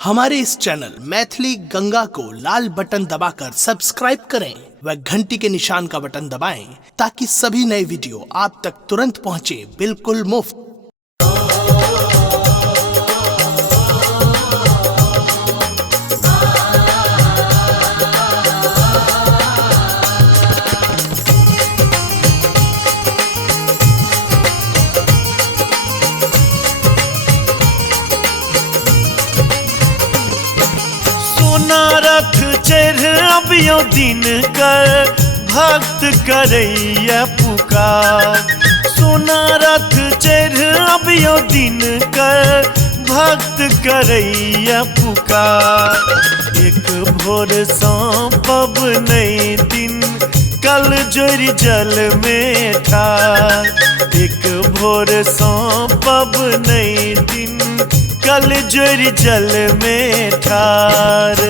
हमारे इस चैनल मैथिली गंगा को लाल बटन दबाकर सब्सक्राइब करें व घंटी के निशान का बटन दबाएं ताकि सभी नए वीडियो आप तक तुरंत पहुंचे बिल्कुल मुफ्त। रथ चढ़ अबियो दिन कर भक्त करैया पुकार। सोना रथ चढ़ अबियो दिन कर भक्त करैया पुकार। एक भोर सांपब नई दिन कल जोरि जल में ठार। एक भोर सांपब नई दिन कल जोरि जल में ठार।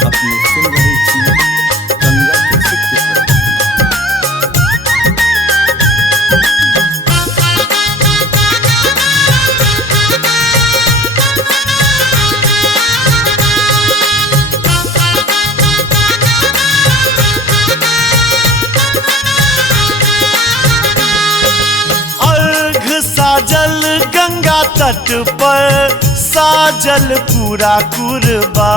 अपने सुन रहे थी गंगा के सिक्के पर। साजल गंगा तट पर साजल पूरा कुरबा।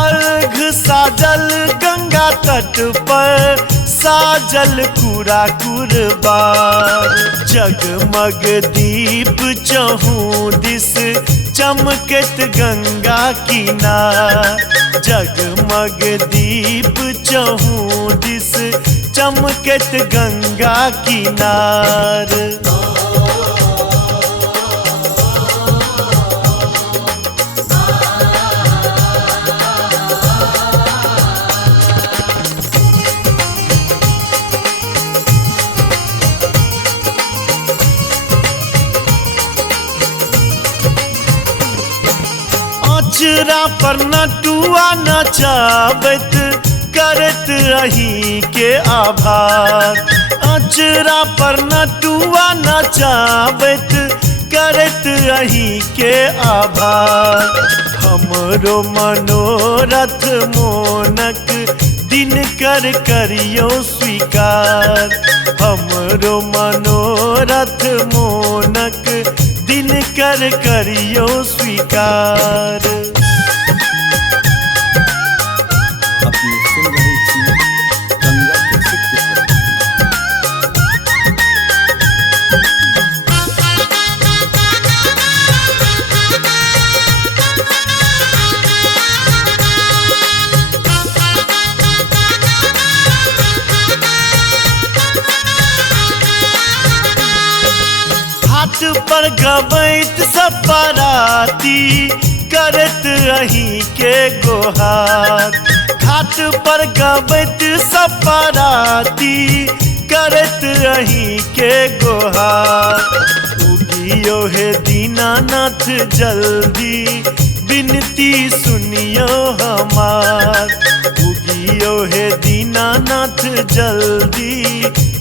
अर्घ साजल गंगा तट पर साजल पूरा कुरबा। जगमग दीप चहु दिस चमकत गंगा किनार। जगमग दीप चहु दिस चमकत गंगा किनार। अचरा पर नटुआ नचावत करत अही के आभार। अचरा पर नटुआ नचावत करत अही के आभार। हमरो मनोरथ मोनक दिन कर करियो स्वीकार। हमरो मनोरथ मोनक दिन कर करियो स्वीकार। अपने सुन रहे थी गंगा के सिक्के पर। हाथ पर गबैत सब बाराती करत अही के गोहार। घाट पर गबैत सब बाराती करत अही के गोहार। उगियो हे दीनानाथ जल्दी बिनती सुनियो हमार। उगियो हे दीनानाथ जल्दी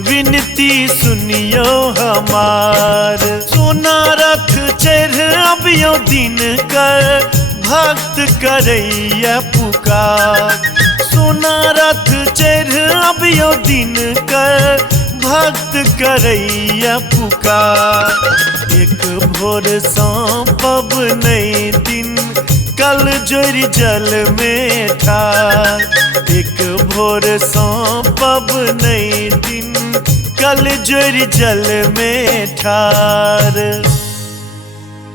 विनती सुनियो हमार। सोना रथ चढ़ अबियो दिन कर भक्त करैया पुकार। सोना रथ चढ़ अबियो दिन कर भक्त करैया पुकार। एक भोर सांपब नई दिन कल जोरि जल में ठार। एक भोर सांपब नई दिन कल जोरि जल में ठार।